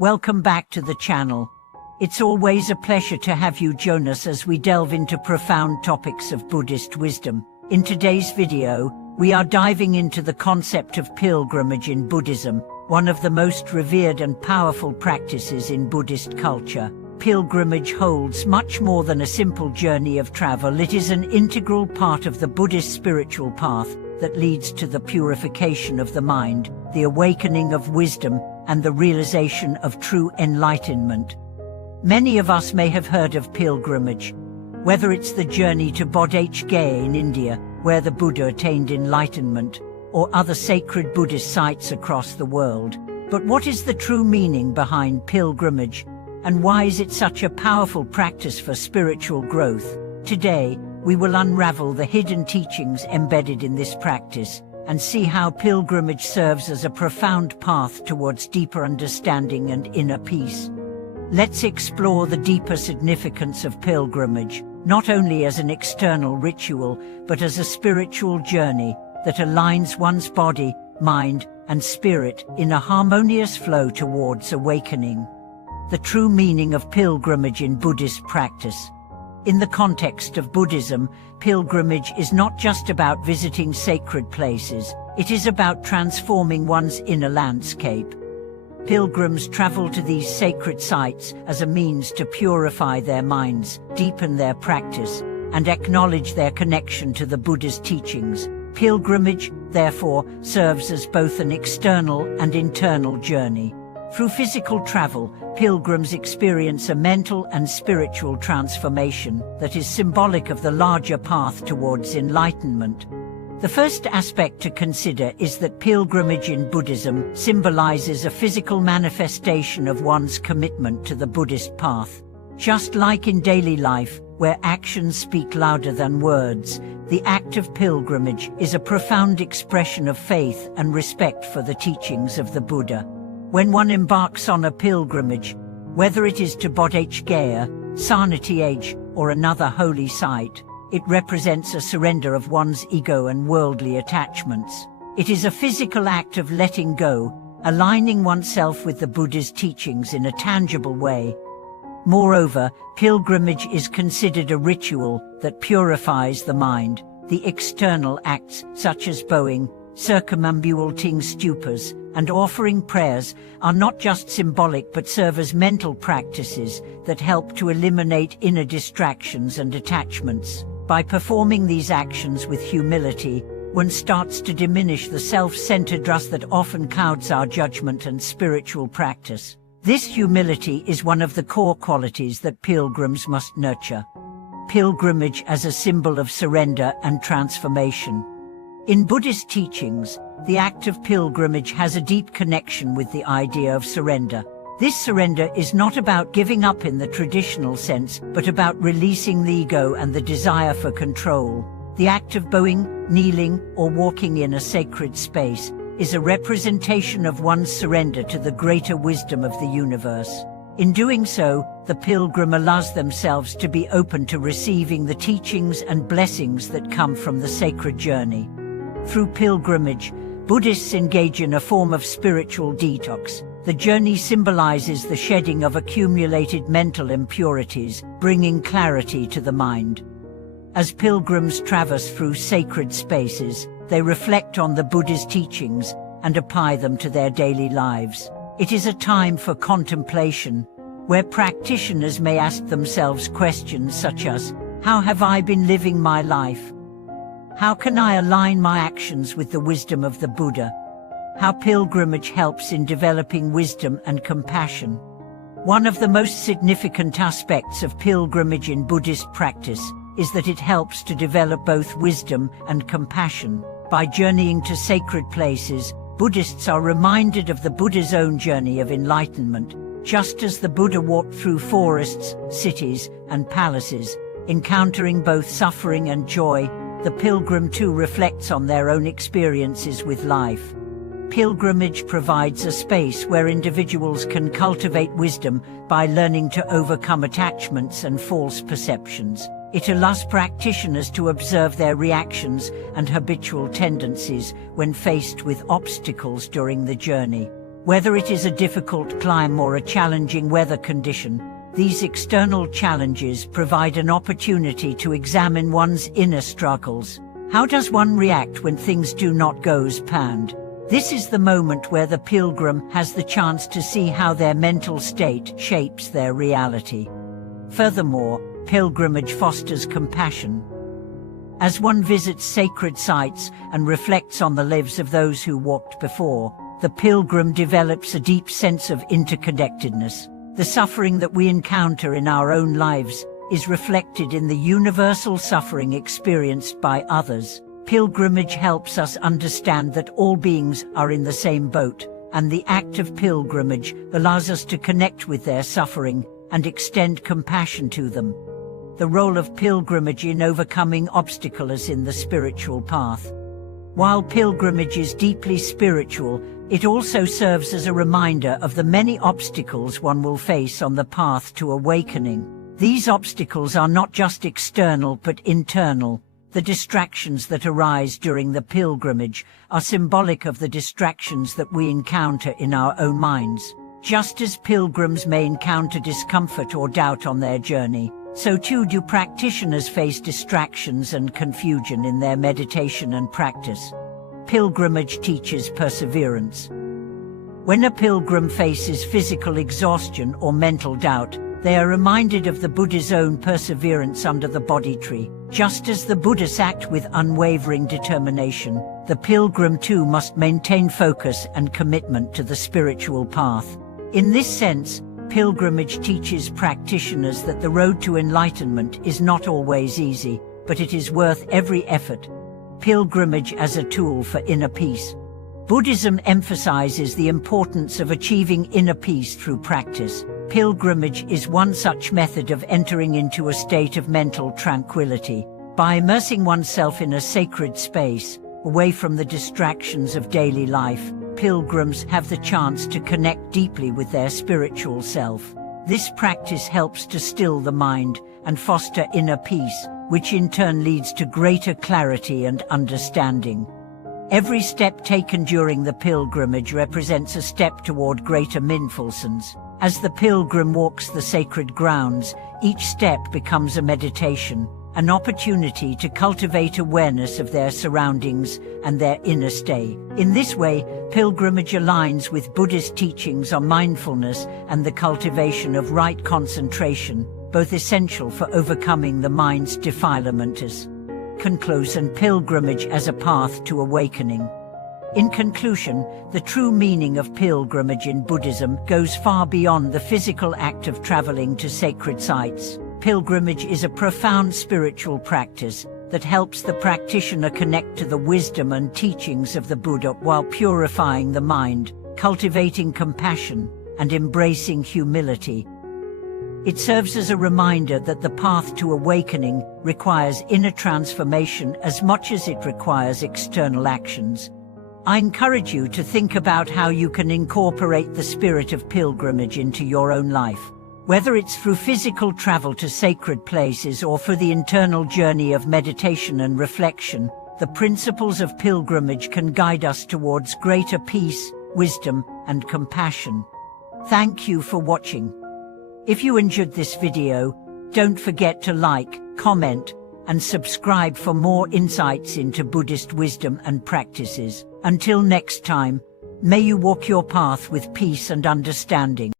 Welcome back to the channel. It's always a pleasure to have you join us as we delve into profound topics of Buddhist wisdom. In today's video, we are diving into the concept of pilgrimage in Buddhism, one of the most revered and powerful practices in Buddhist culture. Pilgrimage holds much more than a simple journey of travel. It is an integral part of the Buddhist spiritual path that leads to the purification of the mind, the awakening of wisdom, and the realization of true enlightenment. Many of us may have heard of pilgrimage, whether it's the journey to Bodh Gaya in India, where the Buddha attained enlightenment, or other sacred Buddhist sites across the world. But what is the true meaning behind pilgrimage, and why is it such a powerful practice for spiritual growth? Today, we will unravel the hidden teachings embedded in this practice and see how pilgrimage serves as a profound path towards deeper understanding and inner peace. Let's explore the deeper significance of pilgrimage, not only as an external ritual, but as a spiritual journey that aligns one's body, mind, and spirit in a harmonious flow towards awakening. The true meaning of pilgrimage in Buddhist practice. In the context of Buddhism, pilgrimage is not just about visiting sacred places, it is about transforming one's inner landscape. Pilgrims travel to these sacred sites as a means to purify their minds, deepen their practice, and acknowledge their connection to the Buddha's teachings. Pilgrimage, therefore, serves as both an external and internal journey. Through physical travel, pilgrims experience a mental and spiritual transformation that is symbolic of the larger path towards enlightenment. The first aspect to consider is that pilgrimage in Buddhism symbolizes a physical manifestation of one's commitment to the Buddhist path. Just like in daily life, where actions speak louder than words, the act of pilgrimage is a profound expression of faith and respect for the teachings of the Buddha. When one embarks on a pilgrimage, whether it is to Bodh Gaya, Sarnath, or another holy site, it represents a surrender of one's ego and worldly attachments. It is a physical act of letting go, aligning oneself with the Buddha's teachings in a tangible way. Moreover, pilgrimage is considered a ritual that purifies the mind. The external acts, such as bowing, circumambulating stupas, and offering prayers, are not just symbolic but serve as mental practices that help to eliminate inner distractions and attachments. By performing these actions with humility, one starts to diminish the self-centered trust that often clouds our judgment and spiritual practice. This humility is one of the core qualities that pilgrims must nurture. Pilgrimage as a symbol of surrender and transformation. In Buddhist teachings, the act of pilgrimage has a deep connection with the idea of surrender. This surrender is not about giving up in the traditional sense, but about releasing the ego and the desire for control. The act of bowing, kneeling, or walking in a sacred space is a representation of one's surrender to the greater wisdom of the universe. In doing so, the pilgrim allows themselves to be open to receiving the teachings and blessings that come from the sacred journey. Through pilgrimage, Buddhists engage in a form of spiritual detox. The journey symbolizes the shedding of accumulated mental impurities, bringing clarity to the mind. As pilgrims traverse through sacred spaces, they reflect on the Buddha's teachings and apply them to their daily lives. It is a time for contemplation, where practitioners may ask themselves questions such as, "How have I been living my life? How can I align my actions with the wisdom of the Buddha?" How pilgrimage helps in developing wisdom and compassion. One of the most significant aspects of pilgrimage in Buddhist practice is that it helps to develop both wisdom and compassion. By journeying to sacred places, Buddhists are reminded of the Buddha's own journey of enlightenment. Just as the Buddha walked through forests, cities, and palaces, encountering both suffering and joy, the pilgrim too reflects on their own experiences with life. Pilgrimage provides a space where individuals can cultivate wisdom by learning to overcome attachments and false perceptions. It allows practitioners to observe their reactions and habitual tendencies when faced with obstacles during the journey. Whether it is a difficult climb or a challenging weather condition, these external challenges provide an opportunity to examine one's inner struggles. How does one react when things do not go as planned? This is the moment where the pilgrim has the chance to see how their mental state shapes their reality. Furthermore, pilgrimage fosters compassion. As one visits sacred sites and reflects on the lives of those who walked before, the pilgrim develops a deep sense of interconnectedness. The suffering that we encounter in our own lives is reflected in the universal suffering experienced by others. Pilgrimage helps us understand that all beings are in the same boat, and the act of pilgrimage allows us to connect with their suffering and extend compassion to them. The role of pilgrimage in overcoming obstacles in the spiritual path. While pilgrimage is deeply spiritual, it also serves as a reminder of the many obstacles one will face on the path to awakening. These obstacles are not just external but internal. The distractions that arise during the pilgrimage are symbolic of the distractions that we encounter in our own minds. Just as pilgrims may encounter discomfort or doubt on their journey, so too do practitioners face distractions and confusion in their meditation and practice. Pilgrimage teaches perseverance. When a pilgrim faces physical exhaustion or mental doubt, they are reminded of the Buddha's own perseverance under the Bodhi tree. Just as the Buddhists act with unwavering determination, the pilgrim too must maintain focus and commitment to the spiritual path. In this sense, pilgrimage teaches practitioners that the road to enlightenment is not always easy, but it is worth every effort. Pilgrimage as a tool for inner peace. Buddhism emphasizes the importance of achieving inner peace through practice. Pilgrimage is one such method of entering into a state of mental tranquility. By immersing oneself in a sacred space, away from the distractions of daily life, pilgrims have the chance to connect deeply with their spiritual self. This practice helps to still the mind and foster inner peace, which in turn leads to greater clarity and understanding. Every step taken during the pilgrimage represents a step toward greater mindfulness. As the pilgrim walks the sacred grounds, each step becomes a meditation, an opportunity to cultivate awareness of their surroundings and their inner state. In this way, pilgrimage aligns with Buddhist teachings on mindfulness and the cultivation of right concentration, both essential for overcoming the mind's defilements. Conclusion: pilgrimage as a path to awakening. In conclusion, the true meaning of pilgrimage in Buddhism goes far beyond the physical act of traveling to sacred sites. Pilgrimage is a profound spiritual practice that helps the practitioner connect to the wisdom and teachings of the Buddha while purifying the mind, cultivating compassion, and embracing humility. It serves as a reminder that the path to awakening requires inner transformation as much as it requires external actions. I encourage you to think about how you can incorporate the spirit of pilgrimage into your own life. Whether it's through physical travel to sacred places or for the internal journey of meditation and reflection, the principles of pilgrimage can guide us towards greater peace, wisdom, and compassion. Thank you for watching. If you enjoyed this video, don't forget to like, comment, and subscribe for more insights into Buddhist wisdom and practices. Until next time, may you walk your path with peace and understanding.